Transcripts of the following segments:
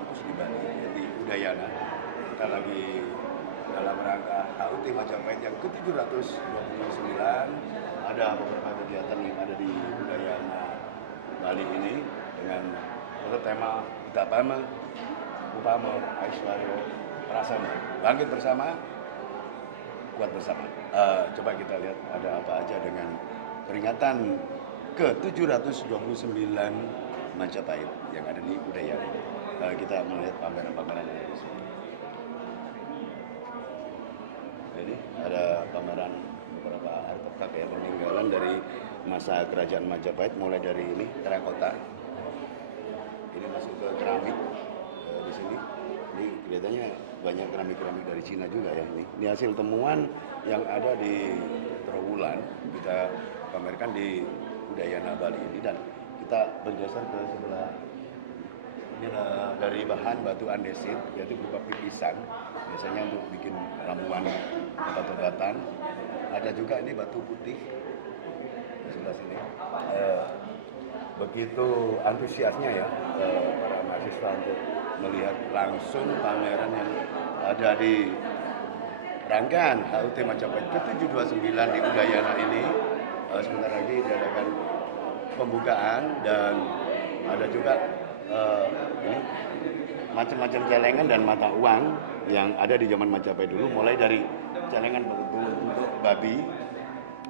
kampus di Bali, di Udayana. Kita lagi dalam rangka HUT Majapahit yang ke-729. Ada beberapa kegiatan yang ada di Udayana Bali ini dengan tema Utapama, Upama, Aishwarya, Prasama, bangkit bersama, kuat bersama. Coba kita lihat ada apa aja dengan peringatan ke-729 Majapahit yang ada di Udayana. Kita melihat pameran-pameran yang ada di sini. Ini ada pameran beberapa artefak ya, peninggalan dari masa kerajaan Majapahit, mulai dari ini terakota. Ini masuk ke keramik di sini. Ini kelihatannya banyak keramik-keramik dari Cina juga ya. Ini hasil temuan yang ada di Trowulan, kita pamerkan di Udayana Bali ini, dan kita bergeser ke sebelah. Ini dari bahan batu andesit, yaitu berupa pipisan, biasanya untuk bikin ramuan obat-obatan. Ada juga ini batu putih di sebelah sini. Begitu antusiasnya ya para mahasiswa untuk melihat langsung pameran yang ada di rangkaian HUT Majapahit ke-729 di Udayana ini. Sebentar lagi diadakan pembukaan, dan ada juga ini macam-macam celengan dan mata uang yang ada di zaman Majapahit dulu, mulai dari celengan berbentuk babi,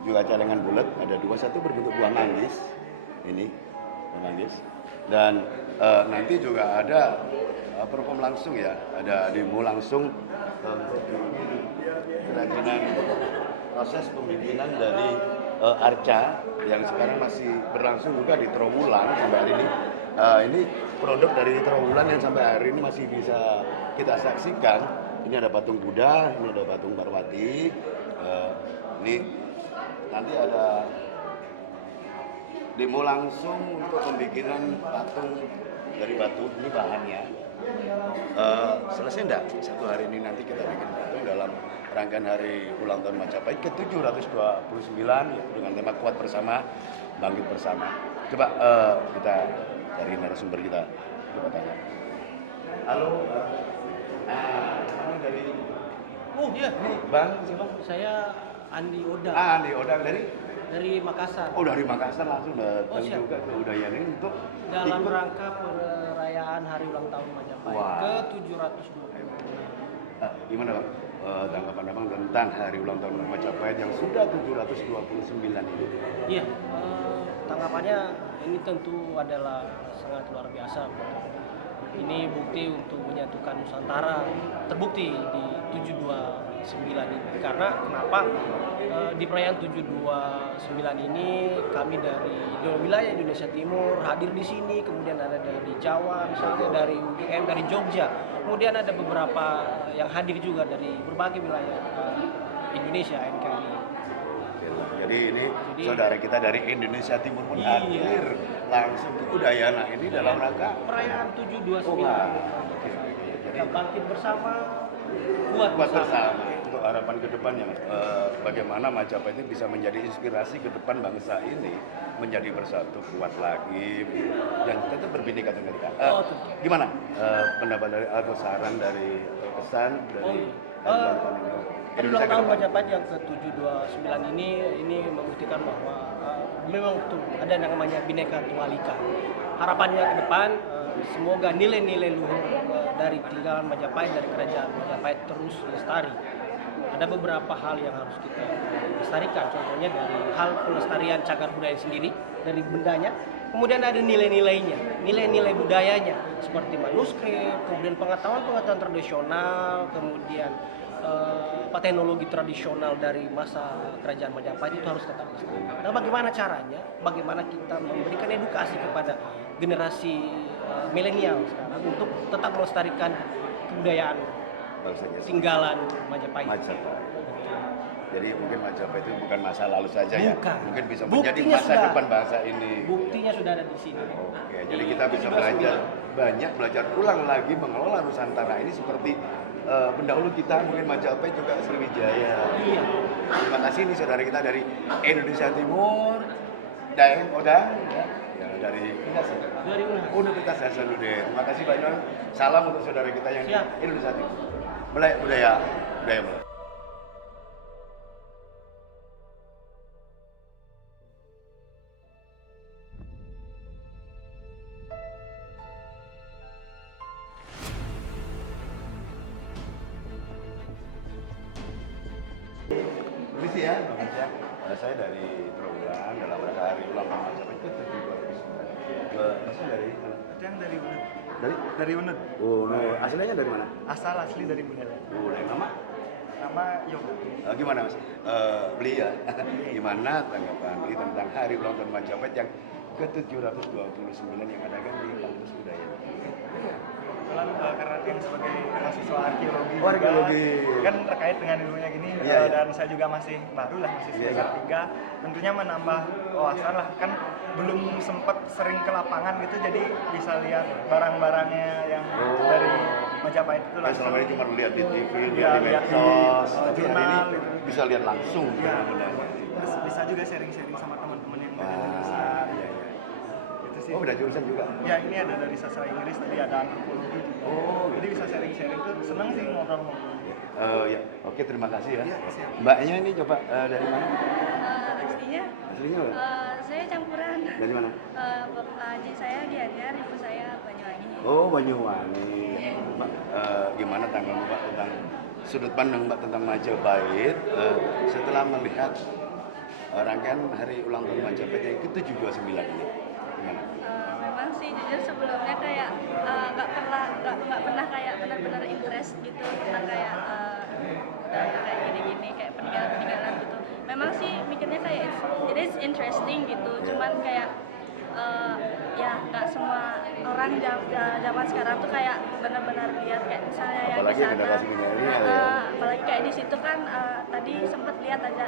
juga celengan bulat, ada dua, satu berbentuk buah manggis, ini buah manggis, dan nanti juga ada perform langsung ya, ada demo langsung kerajinan proses pemimpinan dari arca yang sekarang masih berlangsung juga di Trowulan sampai hari ini. Ini produk dari Trowulan yang sampai hari ini masih bisa kita saksikan. Ini ada patung Buddha, ini ada patung Parwati. Ini nanti ada demo langsung untuk pembikinan patung dari batu. Ini bahannya. Selesai enggak? Satu hari ini nanti kita bikin patung dalam rangkaian hari ulang tahun Majapahit ke-729 ya, dengan tema kuat bersama, bangkit bersama. Coba kita dari narasumber kita coba tanya. Halo, kamu dari? Oh iya, Bang siapa? saya Andi Oda. Andi Oda dari Makassar. Oh, dari Makassar langsung datang juga ke Udayana ini untuk Dalam ikut rangka perayaan hari ulang tahun Majapahit ke-729. Gimana Bang? Tanggapan Abang tentang hari ulang tahun Majapahit yang sudah 729 ini? Iya, tanggapannya ini tentu adalah sangat luar biasa. Ini bukti untuk menyatukan Nusantara, terbukti di 729 ini. Karena kenapa di perayaan 729 ini kami dari wilayah Indonesia Timur hadir di sini, kemudian ada dari Jawa, misalnya dari UGM, dari Jogja, kemudian ada beberapa yang hadir juga dari berbagai wilayah Indonesia, NKRI. Jadi ini saudara kita dari Indonesia Timur pun hadir langsung ke Udayana ini dalam rangka perayaan 729. Jadi Kita bangkit bersama, kuat bersama. bersama. Untuk harapan ke depan yang bagaimana Majapahit ini bisa menjadi inspirasi ke depan bangsa ini menjadi bersatu, kuat lagi, dan tetap berbhinneka tunggal ika. Gimana pendapat dari atau saran dari pesan dari Hari ulang tahun Majapahit yang ke-729 ini membuktikan bahwa memang betul ada yang namanya Bhinneka Tunggal Ika. Harapannya ke depan semoga nilai-nilai luhur dari peninggalan Majapahit, dari kerajaan Majapahit terus lestari. Ada beberapa hal yang harus kita lestarikan, contohnya dari hal pelestarian cagar budaya sendiri, dari bendanya. Kemudian ada nilai-nilainya, nilai-nilai budayanya seperti manuskrip, kemudian pengetahuan-pengetahuan tradisional, kemudian teknologi tradisional dari masa kerajaan Majapahit itu harus tetap lestari. Nah, bagaimana caranya? Bagaimana kita memberikan edukasi kepada generasi milenial sekarang untuk tetap melestarikan kebudayaan tinggalan Majapahit. Jadi mungkin Majapahit itu bukan masa lalu saja ya, mungkin bisa menjadi Buktinya masa depan bangsa ini. Buktinya sudah ada di sini. Oke, jadi kita bisa belajar ulang lagi mengelola Nusantara ini seperti pendahulu kita, mungkin Majapahit juga Sriwijaya. Iya. Terima kasih nih saudara kita dari Indonesia Timur, Daeng Oda, ya, dari Pindah sih. Dari Unas. Universitas Hasanuddin. Terima kasih banyak. Salam untuk saudara kita yang Siap. di Indonesia Timur. Melek budaya Melek. Permisi ya, Bang Arsyad. Saya dari Trawulan dalam rangka hari ulang tahun Majapahit ke-729. Masih dari mana? Yang dari Unut. Dari Unut. Oh, no. Aslinya dari mana? Asal asli dari Unut. Oh, dari nama? Nama Yoga. Gimana Mas? Beli ya? Gimana tanggapan beli tentang hari ulang tahun Majapahit yang ke-729 yang adakan di Kampus Budaya? Kebetulan karena yang sebagai mahasiswa arkeologi, Oh, arkeologi. juga, kan terkait dengan ilmunya gini, Iya, iya. dan saya juga masih baru lah, masih Iya, semester iya. 3, tentunya menambah wawasan lah, kan belum sempat sering ke lapangan gitu, jadi bisa lihat barang-barangnya yang dari Majapahit itu Ya, langsung. selama ini cuma lihat di TV, Iya, lihat di lihat di, medsos, tapi hari jurnal, ini gitu. bisa lihat langsung. Iya. benar-benar. Terus bisa juga sharing-sharing sama teman-teman yang beda Wah, jurusan. iya, iya. Itu sih. Oh, beda jurusan juga? Ya, ini ada dari sastra Inggris, tadi ada antropologi juga. Oh, Jadi bisa sharing-sharing tuh seneng sih ngobrol-ngobrol. Ya. Oke, terima kasih ya. Iya, siap. Mbaknya ini coba dari mana? Aslinya Aslinya Mbak? saya campuran. Dari mana? Bapak haji saya Gianyar, ibu saya Banyuwangi. Oh, Banyuwangi. Mbak, gimana tanggapan Mbak tentang sudut pandang Mbak tentang Majapahit setelah melihat rangkaian hari ulang tahun Majapahit yang ke-729 ini? Gimana? Memang sih jujur sebelumnya kayak nggak pernah kayak benar-benar interest gitu tentang kayak budaya kayak gini-gini kayak peninggalan gitu. Memang sih mikirnya kayak it is interesting gitu, cuman kayak ya nggak semua orang zaman sekarang tuh kayak benar-benar lihat kayak misalnya yang di Apalagi sana, generasi milenial ya. apalagi kayak di situ kan tadi sempet lihat aja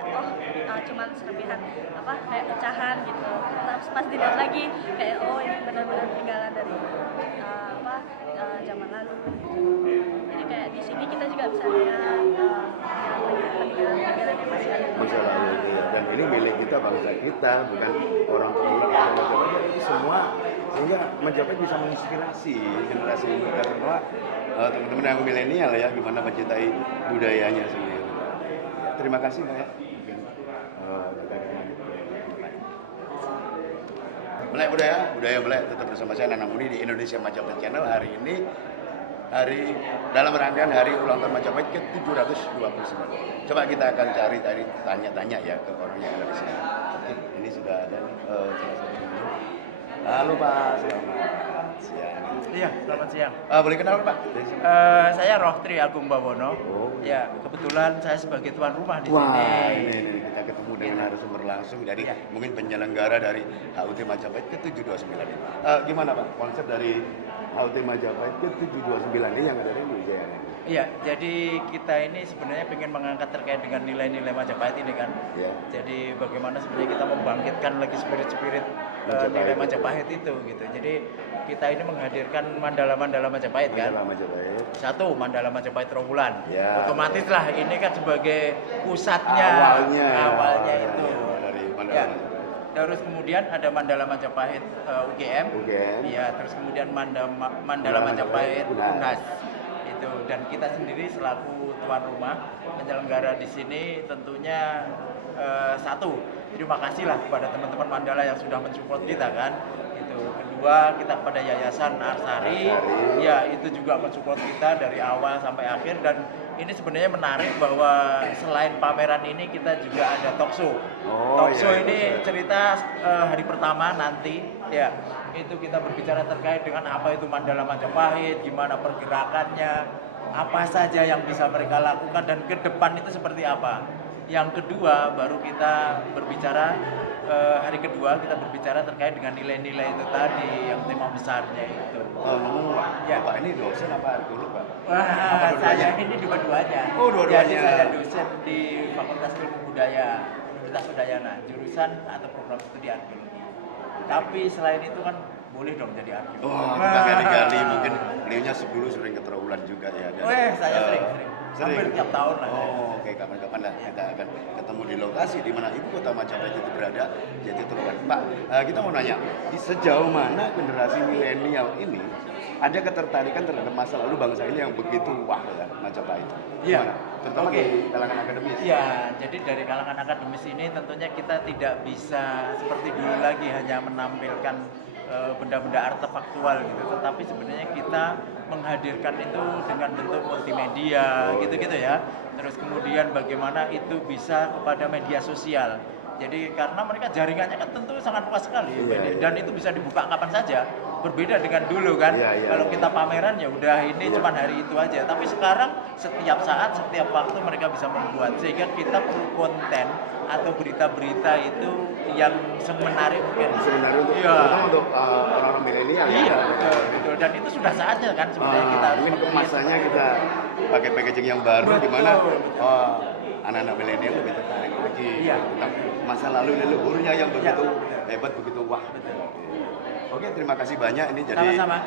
cuman serpihan apa kayak pecahan gitu. Terus pas dilihat lagi kayak ini benar-benar peninggalan dari zaman lalu. Jadi kayak di sini kita juga bisa lihat peninggalan yang masih ada. Masa lalu ya. Dan ini milik kita, bangsa kita, bukan orang Trawulan atau Majapahit. Ini semua sehingga Majapahit bisa menginspirasi generasi muda semua, teman-teman yang milenial ya, gimana mencintai budayanya sendiri. Ya, terima kasih Mbak ya. Mungkin kita akan lanjut ke yang lain. Melek budaya Melek tetap bersama saya Nana Muni di Indonesia Majapahit Channel. Hari ini dalam rangkaian hari ulang tahun Majapahit ke-729. Coba kita akan cari tanya-tanya ya ke orang yang ada di sini. Oke, ini sudah ada nih salah satu pengunjung. Halo Pak, selamat siang. Iya, selamat siang. Boleh kenal Pak? Dari sini. Saya Rohtri Agung Bawono. Oh. Ya, kebetulan saya sebagai tuan rumah di Wah, sini. ini kita ketemu dengan narasumber langsung dari Iya. mungkin penyelenggara dari HUT Majapahit ke-729 ini. Gimana Pak konsep dari HUT Majapahit ke-729 ini yang ada di Wijaya ini? Iya, jadi kita ini sebenarnya ingin mengangkat terkait dengan nilai-nilai Majapahit ini kan. Ya. Jadi bagaimana sebenarnya kita membangkitkan lagi spirit-spirit nilai Majapahit itu gitu. Jadi kita ini menghadirkan mandala-mandala Majapahit kan. Mandala Majapahit. Satu, Mandala Majapahit Trawulan. Ya. Otomatis lah ini kan sebagai pusatnya. Awalnya itu. dari Mandala Ya. Majapahit. Terus kemudian ada Mandala Majapahit UGM. UGM. Iya, terus kemudian Mandala Mandala Majapahit Unas. Unas. Itu, dan kita sendiri selaku tuan rumah penyelenggara di sini tentunya satu, terima kasih lah kepada teman-teman Mandala yang sudah mensupport kita kan. Itu. Kedua, kita kepada Yayasan Arsari, ya itu juga mensupport kita dari awal sampai akhir. Dan ini sebenarnya menarik bahwa selain pameran ini kita juga ada talk show. Oh, Talk show iya, ini iya. cerita hari pertama nanti ya itu kita berbicara terkait dengan apa itu Mandala Majapahit, gimana pergerakannya, apa saja yang bisa mereka lakukan dan ke depan itu seperti apa. Yang kedua baru kita berbicara hari kedua kita berbicara terkait dengan nilai-nilai itu tadi yang tema besarnya itu. Ngomong Pak, Ya. Bapak ini dosen apa arkeolog Pak? Wah, Apa dua-duanya? saya ini dua-duanya. Oh, dua-duanya. Jadi saya dosen di Fakultas Ilmu Budaya Universitas Udayana, jurusan atau program studi arkeologi. Tapi selain itu kan boleh dong jadi arkeolog. Oh, kita gali-gali mungkin beliaunya dulu sering ke Trawulan juga ya. Dan, Weh, saya sering-sering. hampir tiap tahun lah. Oh, oke, kapan-kapan lah kita akan ketemu di lokasi di mana ibu kota Majapahit itu berada, yaitu Terukan. Pak, kita mau nanya, di sejauh mana generasi milenial ini ada ketertarikan terhadap masa lalu bangsa ini yang begitu wah ya, Majapahit? Iya. Gimana? Terutama Oke. di kalangan akademis. Iya, jadi dari kalangan akademis ini tentunya kita tidak bisa seperti dulu lagi hanya menampilkan benda-benda artefaktual gitu, tetapi sebenarnya kita menghadirkan itu dengan bentuk multimedia gitu-gitu ya. Terus kemudian bagaimana itu bisa kepada media sosial. Jadi karena mereka jaringannya kan tentu sangat luas sekali, Iya, iya. dan itu bisa dibuka kapan saja. Berbeda dengan dulu kan, Iya, iya, kalau iya. kita pameran ya udah ini Iya. cuma hari itu aja. Tapi sekarang setiap saat, setiap waktu mereka bisa membuat, sehingga kita perlu konten atau berita-berita itu yang semenarik mungkin. Sebenarnya untuk, Iya. terutama untuk orang-orang milenial ya. Iya, betul, betul. Dan itu sudah saatnya kan sebenarnya kita harus Mungkin mempunyai kemasannya seperti kita pakai packaging yang baru Betul, di mana betul. anak-anak milenial lebih tertarik lagi Iya. tentang masa lalu leluhurnya yang begitu Iya. hebat, begitu wah. Oke, terima kasih banyak ini jadi Sama-sama.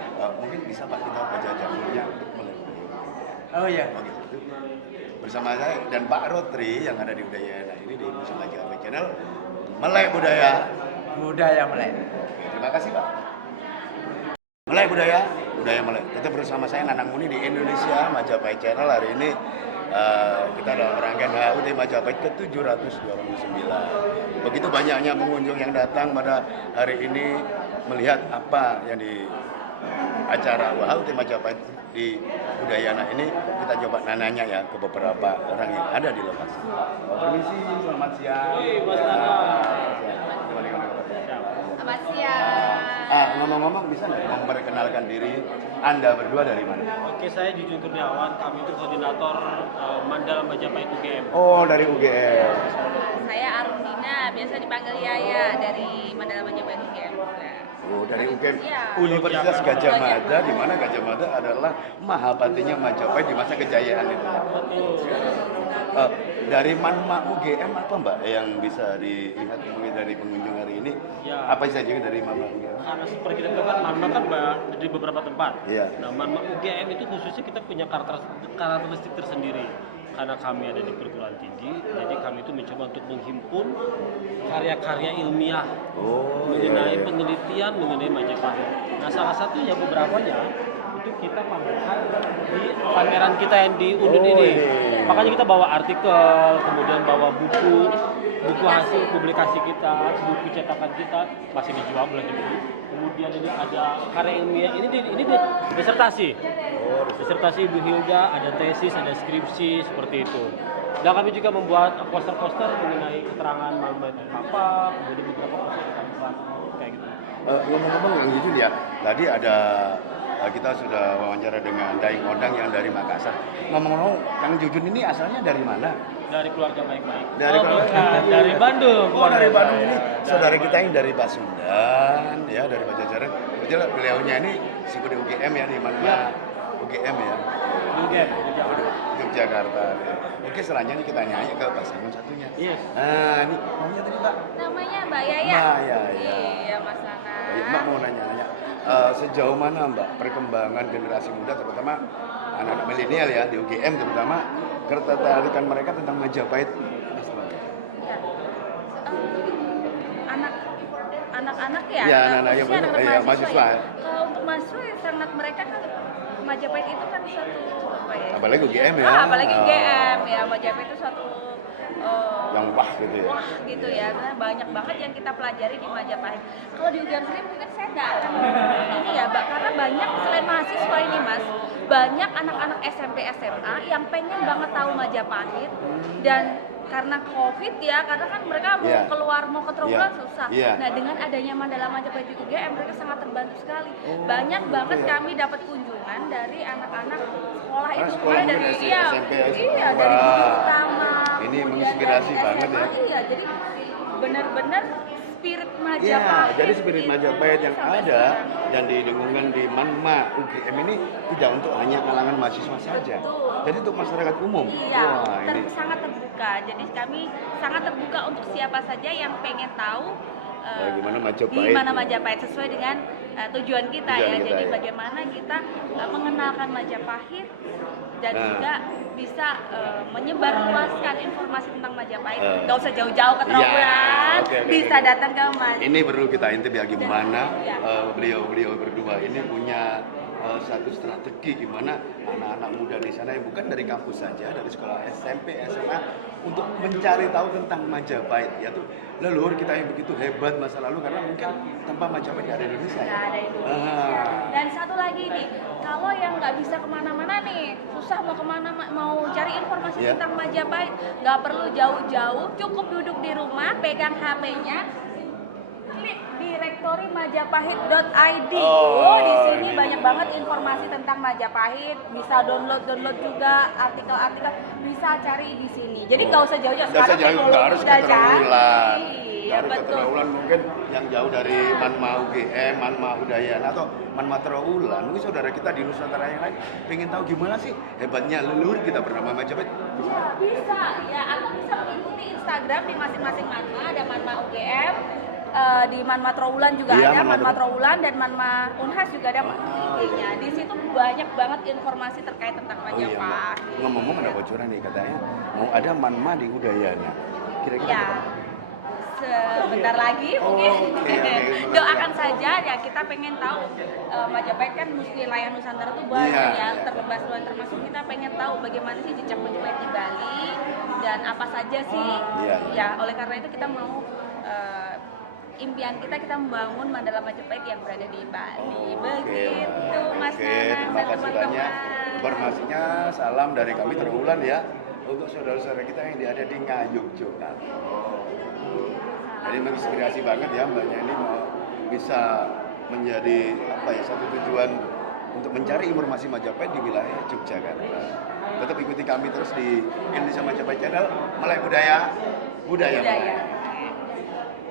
mungkin bisa Pak kita baca jamnya untuk mulai. Oh iya. Oke. Bersama saya dan Pak Rotri yang ada di Udayana ini di Indonesia Majapahit Channel Melek Budaya. Budaya melek. Oke, terima kasih Pak. Melek Budaya, Budaya Melek. Tetap bersama saya Nanang Muni di Indonesia Majapahit Channel. Hari ini kita dalam rangkaian HUT Majapahit ke-729. Begitu banyaknya pengunjung yang datang pada hari ini melihat apa yang di acara HUT Majapahit di Udayana ini. Kita coba nanya ya ke beberapa orang yang ada di lokasi. Permisi, selamat siang. Mas Nana. Gimana kabarnya? Selamat siang. Ngomong-ngomong bisa nggak memperkenalkan diri Anda berdua dari mana? Oke, saya Jujun Kurniawan, kami itu koordinator Mandala Majapahit UGM. Oh, dari UGM. Saya Arundina, biasa dipanggil Yaya dari Mandala Majapahit UGM. Oh, dari UGM. Iya. Universitas Gajah Mada, di mana Gajah Mada adalah mahapatinya Majapahit di masa kejayaan itu. Dari Manma UGM apa Mbak yang bisa dilihat mungkin dari pengunjung hari ini? Ya. Apa saja dari Manma UGM? Karena seperti kita tahu kan Manma kan di beberapa tempat. Iya. Nah, Manma UGM itu khususnya kita punya karakteristik tersendiri. Karena kami ada di perguruan tinggi, jadi kami itu mencoba untuk menghimpun karya-karya ilmiah mengenai penelitian mengenai Majapahit. Nah, salah satunya beberapanya itu kita pamerkan di pameran kita yang di Unut ini. Makanya kita bawa artikel, kemudian bawa buku hasil publikasi kita, buku cetakan kita masih dijual bulan ini. Kemudian ini ada karya ilmiah, ini disertasi. Disertasi Ibu Hilda, ada tesis, ada skripsi seperti itu. Dan kami juga membuat poster-poster mengenai keterangan Mama dan Papa, kemudian beberapa poster yang kami buat kayak gitu. Ngomong-ngomong yang jujur ya, tadi ada kita sudah wawancara dengan Daeng Odang yang dari Makassar. Ngomong-ngomong, Kang Jujun ini asalnya dari mana? Dari keluarga baik-baik. Dari bukan, dari Bandung. Oh, dari Bandung ini Dari saudara kita Bandung. yang dari Pasundan, ya dari Pajajaran. Kebetulan beliaunya ini si di UGM ya, di mana UGM ya. UGM. Yogyakarta. Ya. Oke, selanjutnya kita nyanyi ke pasangan satunya. Yes. Nah, ini namanya tadi Mbak. Namanya Mbak Yaya. Mbak Yaya. Iya, Mas Nana. Mbak mau nanya-nanya, sejauh mana Mbak perkembangan generasi muda, terutama anak-anak milenial ya di UGM terutama, ketertarikan mereka tentang Majapahit? Ya. Anak-anak ya, Ya, anak-anak yang khususnya banyak, anak-anak ya, mahasiswa. ya. Kalau untuk mahasiswa ya sangat, mereka kan Majapahit itu kan suatu apa ya? Apalagi UGM ya. Apalagi UGM ya, Majapahit itu suatu Yang wah gitu ya. wah gitu ya. Nah, banyak banget yang kita pelajari di Majapahit. Kalau di UGM sendiri mungkin saya nggak akan ini ya, Mbak, karena banyak selain mahasiswa ini Mas, banyak anak-anak SMP SMA yang pengen banget tahu Majapahit dan karena COVID ya, karena kan mereka mau Iya. keluar, mau ke Trowulan Iya. susah. Iya. Nah, dengan adanya Mandala Majapahit di UGM, mereka sangat terbantu sekali. Banyak gitu banget ya. kami dapat kunjungan dari anak-anak sekolah Ah, itu, sekolah kemarin mungkin dari SMP, iya, dari Wah. Bukit Utama. Ini kemudian menginspirasi dari banget ya. SMA. Iya, jadi benar-benar spirit Iya, Majapahit. jadi spirit itu Majapahit yang sampai ada sekarang. dan didengungkan di Manma UGM ini tidak untuk hanya kalangan mahasiswa saja, Betul. jadi untuk masyarakat umum. Iya, Wah, ini sangat terbuka. Jadi kami sangat terbuka untuk siapa saja yang pengen tahu Bagaimana Majapahit. gimana Majapahit sesuai dengan tujuan kita Tujuan ya. kita, Jadi ya. bagaimana kita mengenalkan Majapahit dan juga bisa menyebarluaskan informasi tentang Majapahit. Gak usah jauh-jauh ke Trawulan, oke, bisa oke. datang ke Mas. Ini perlu kita intip ya gimana Ya. beliau-beliau berdua ini punya satu strategi gimana anak-anak muda di sana yang bukan dari kampus saja, dari sekolah SMP, SMA untuk mencari tahu tentang Majapahit. Ya tuh leluhur kita yang begitu hebat masa lalu karena mungkin tanpa Majapahit nggak ada Indonesia. Nggak ada Indonesia. Dan satu lagi nih, kalau yang nggak bisa kemana-mana nih, susah mau kemana, mau cari informasi Ya. tentang Majapahit, nggak perlu jauh-jauh, cukup duduk di rumah, pegang HP-nya, klik direktorimajapahit.id. Di sini ini banyak banget informasi tentang Majapahit, bisa download juga artikel-artikel, bisa cari di sini. Jadi nggak usah jauh-jauh. Nggak usah Sekarang jauh, nggak harus ke udah Trawulan. Iya, Harus ke betul. Trawulan mungkin yang jauh dari Manma UGM, Manma Udayana atau Manma Trawulan. Mungkin saudara kita di Nusantara yang lain pengen tahu gimana sih hebatnya leluhur kita bernama Majapahit. Bisa ya, atau bisa mengikuti Instagram di masing-masing Manma. Ada Manma UGM, di Manma Trawulan juga Iya, ada, Manma Manma Trawulan dan Manma Unhas juga ada IG-nya. Di situ banyak banget informasi terkait tentang Oh iya, Mbak. Majapahit. Ngomong-ngomong ada bocoran nih katanya mau ada Manma di Udayana. Kira-kira Ya, kapan? sebentar lagi mungkin. oke. Doakan saja ya, kita pengen tahu Majapahit kan wilayah Nusantara tuh banyak Iya, ya, iya. terlepas luas, termasuk kita pengen tahu bagaimana sih jejak Majapahit di Bali dan apa saja sih. Iya. Ya, oleh karena itu kita mau impian kita membangun Mandala Majapahit yang berada di Bali. Begitu Mas Oke, Nanang terima dan kasih banyak teman-teman. informasinya. Salam dari kami Trawulan ya untuk saudara-saudara kita yang ada di Ngayuk, Jakarta. Jadi menginspirasi banget ya mbaknya ini mau bisa menjadi satu tujuan untuk mencari informasi Majapahit di wilayah Yogyakarta. Tetap ikuti kami terus di Indonesia Majapahit Channel, Melek Budaya. Budaya.